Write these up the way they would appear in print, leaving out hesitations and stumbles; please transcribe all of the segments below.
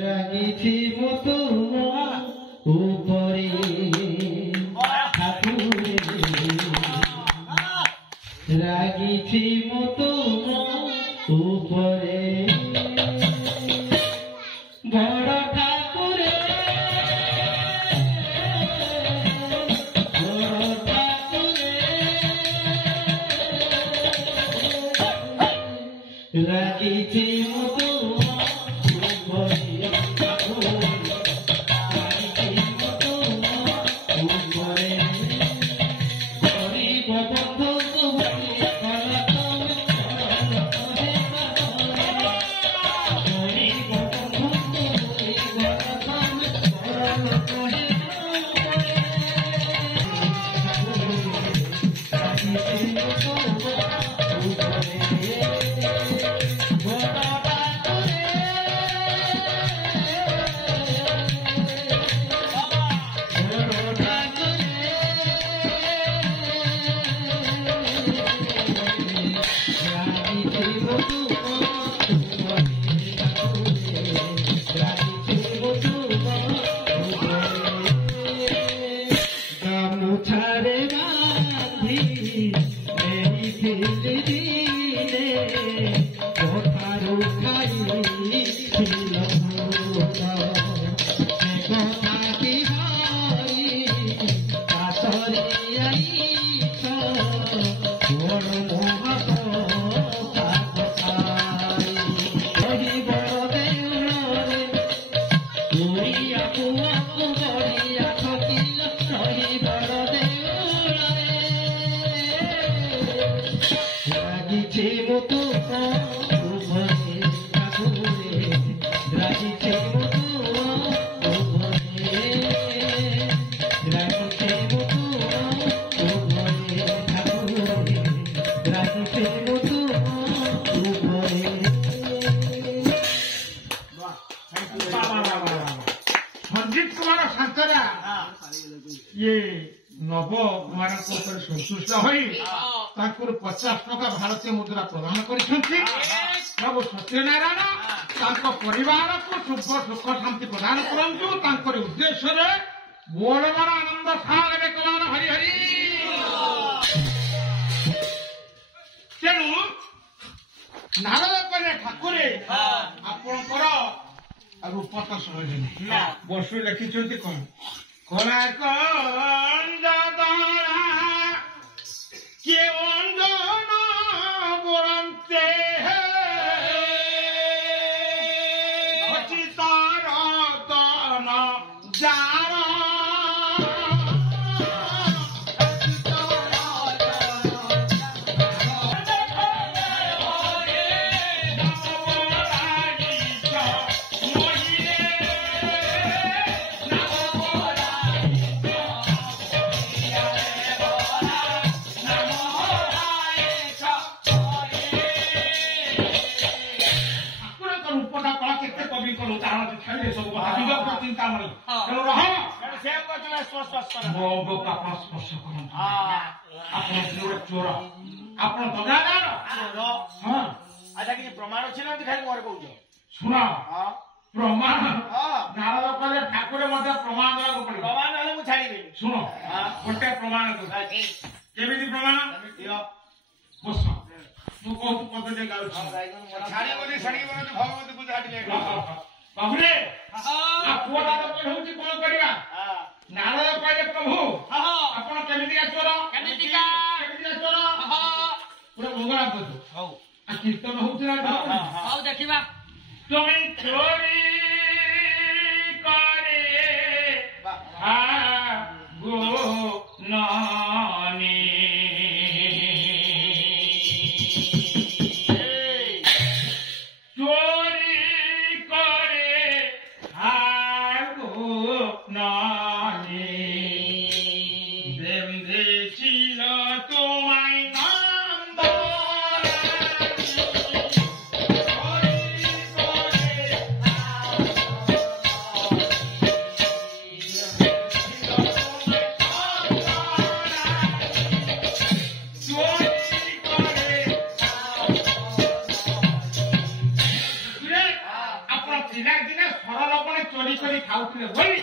রাগিছি মতো উপরে ঠাকুরে রাগিছি মতো উপরে বড় ঠাকুরে রাগিছি মতো ये नव कुमार संतुष्ट हो 50 टका भारतीय मुद्रा प्रदान कर प्रभु सत्यनारायण परिवार को शुभ सुख शांति प्रदान करूँ उद्देश्य बड़ बड़ आनंद सागर कलार हरि हरि तेणु नारद कले ठाकुर आपणकर रूप तो सहज नहीं बसु लिखिं कौन कला के अंजन बरंते तार तन जार चोर आप प्रमाण अच्छे ना खाई मोर कौन शुण प्रमाण नारद कले ठाकुर प्रमाण देवा पड़े प्रमाण ना मुझे छाड़ी शुण गोटे प्रमाण केमी प्रमाण बस तू कौन पद भगवती पूजा बाबुरे पुआटा तो कौन कौन करवा नारद कहले प्रभु आपण केमितिका चोर चोर पूरा भोगला करतो कीर्तन होउछि ना हाउ देखिबा तुम चोरी करे गो नानी चोरी करे गो नानी କରି ଖାଉଥିଲେ ବୋଲି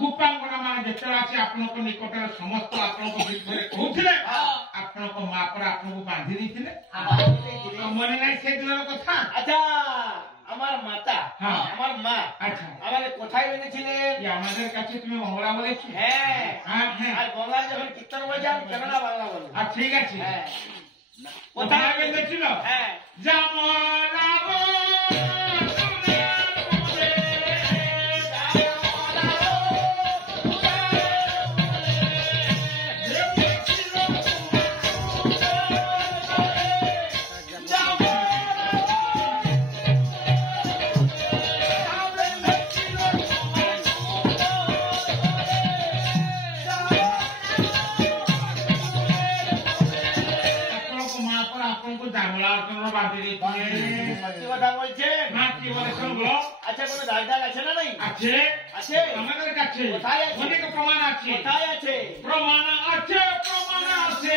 ଗୋପାଙ୍ଗନା ମାନେ ଯେତେବେଳେ ଆସି ଆପଣଙ୍କ ନିକଟରେ ସମସ୍ତ ଆପଣଙ୍କ ବିରୁଦ୍ଧରେ କହୁଥିଲେ ଆପଣଙ୍କ ମା ପରା ଆପଣଙ୍କୁ ବାନ୍ଧି ଦେଇଥିଲେ ମନେ ନାହିଁ ସେଦିନର কথা আচ্ছা আমার মাতা হ্যাঁ। আমার মা আচ্ছা আমাকে কোথায় বেঁধেছিলেন আমাদের কাছে তুমি মঙ্গলা বলেছো হ্যাঁ হ্যাঁ হ্যাঁ আর বাংলায় যখন কীর্তন বলছি আমি কেন না বাংলা বলবো আর ঠিক আছে হ্যাঁ কোথায় বেঁধেছিল হ্যাঁ জামলা সত্যি কথা বলছেন না কি বলে শুনবো আচ্ছা কোনো দাগ দাগ আছে না নাই আছে আছে আমাদের কাছে কোথায় আছে? অনেক প্রমাণ আছে কোথায় আছে প্রমাণ আছে প্রমাণ আছে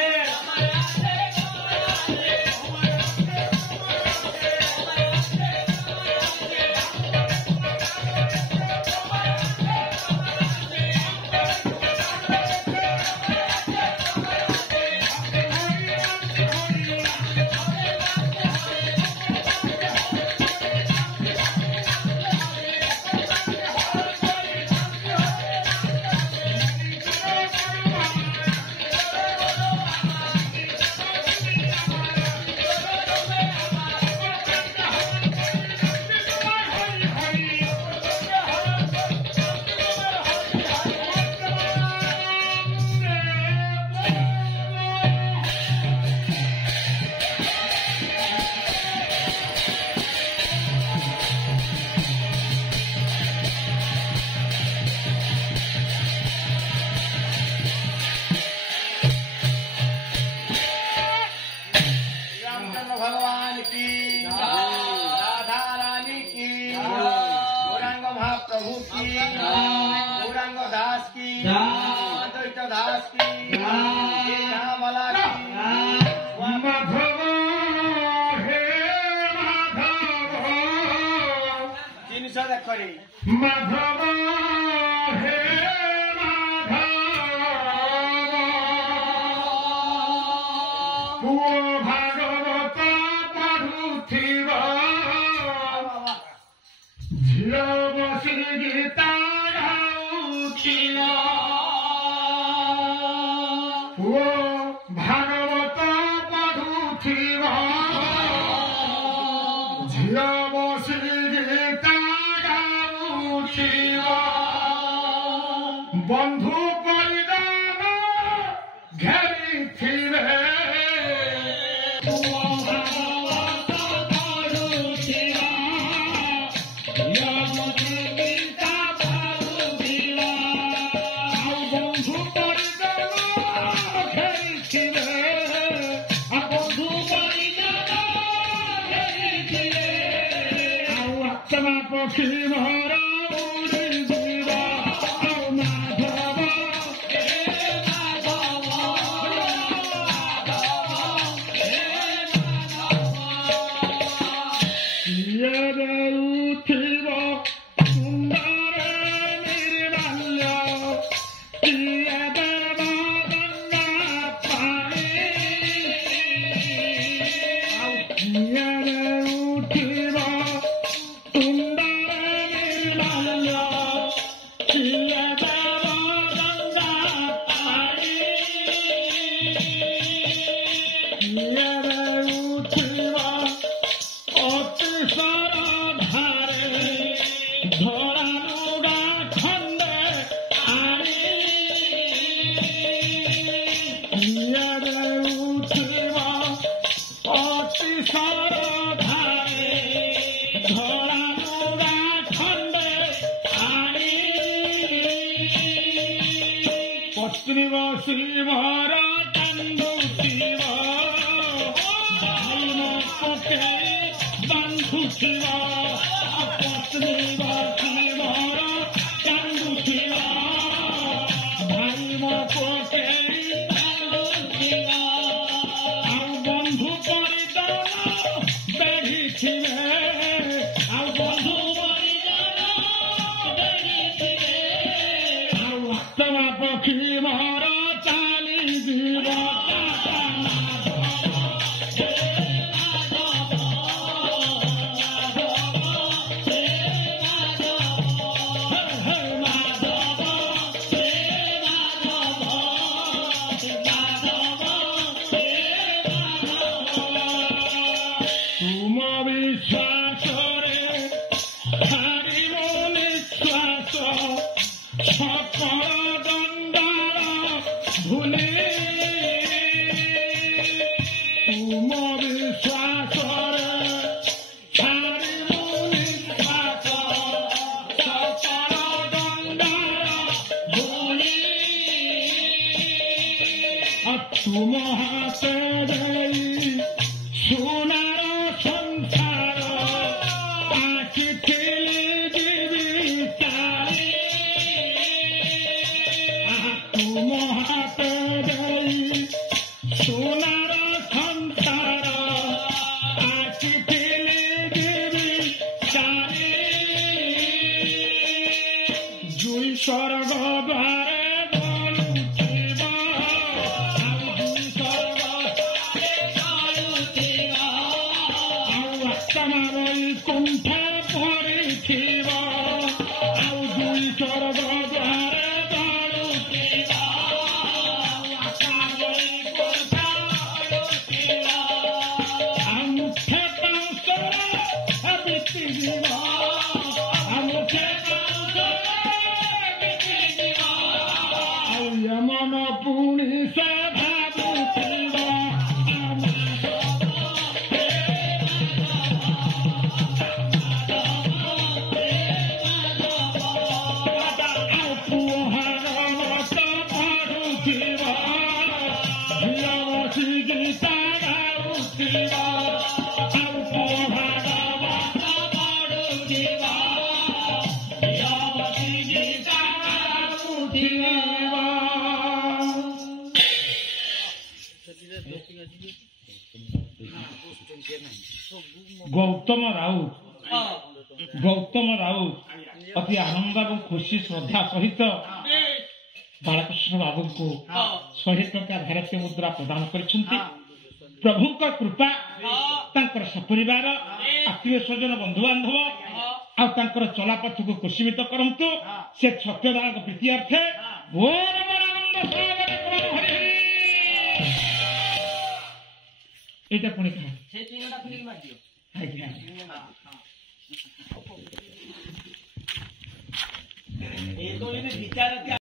रामचंद्र भगवान की राधा रानी की गौरांग महाप्रभु की गौरांग दास की अद्वैत दास की रामला की মাধব হে মাধব জিনিস দেখরে মাধব হে মাধব পুଅ ଭାଗବତ ପଢୁଥିବ ଝିଅ ବସି ଗୀତା ଗାଉଥିବ ପୁଅ ଭାଗବତ ପଢୁଥିବ ଝିଅ ବସି ଗୀତା ଗାଉଥିବ ବନ୍ଧୁ ପରିଜନ ଘେରିଥିବେ ପୁଅ ଭାଗବତ ପଢୁଥିବ ଝିଅ ବସି ଗୀତା ଗାଉଥିବ ଆଉ ବନ୍ଧୁ ପରିଜନ ଘେରିଥିବେ ଆଉ ବନ୍ଧୁ ପରିଜନ ଘେରିଥିବେ ଆଉ ଆତ୍ମା ପକ୍ଷୀ ଭର ଉଡ଼ିଯିବ ଆଉ ମାଧବ ହେ ମାଧବ ଇଏରେ ଉଠିବ ସୁନ୍ଦର ନିର୍ମାଲ୍ୟ ଇଏ ଦେବ ଗଙ୍ଗା ପାଣି ଆଉ ଇଏରେ ଉଠିବ ସୁନ୍ଦର ନିର୍ମାଲ୍ୟ ଇଏ ଦେବ ଗଙ୍ଗା ପାଣି ଇଏରେ ଉଠିବ ଅତିଶର ଧାରେ ଧଳା ଲୁଗା ଖଣ୍ଡେ ଆଣି ଇଆଡ଼େ ଉଠିବ ଅତିଶର ଧାରେ ଧଳା ଲୁଗା ଖଣ୍ଡେ ଆଣି ପତ୍ନୀ ବସି ଭର କାନ୍ଦୁଥିବ ଭାଇ ମୋ ପକେଇ ବାନ୍ଧୁଥିବ ପତ୍ନୀ ବସି ଭର କାନ୍ଦୁଥିବ ଭାଇ ମୋ ପକେଇ ବାନ୍ଧୁଥିବ ଆଉ ବନ୍ଧୁ ପରିଜନ ବେଢ଼ିଥିବେ ଆଉ ବନ୍ଧୁ ପରିଜନ ବେଢ଼ିଥିବେ श्वास हारिब निश्वास सकल दंडार भूले तुम विश्वास हारिब निश्वास सकल दंडार भूले तुम हाथ देई सोनार संसार आखि ठेली देवी तारी तुम हाथ देई सोनार संसार आखि ठेली देवी तारी जुई स्वर्ग द्वारे गलुथिब कुंठ पड़िथिब आउ दुई स्वर्ग द्वारे गलुथिब मुखे पांचर बितिजिब मुखे यमन पुणी से भावुथिब गौतम राउत अति आनंद और खुशी श्रद्धा सहित बालकृष्ण बाबू को 100 टंका भारतीय मुद्रा प्रदान करिसेंती। प्रभु का कृपा तांकर सपरिवार आत्मीय स्वजन बंधु बांधव आंकर चलापथ को कुशीमित करंतु से सत्यदान प्रीति अर्थे एटा पुणी ये तो इन्हें विचार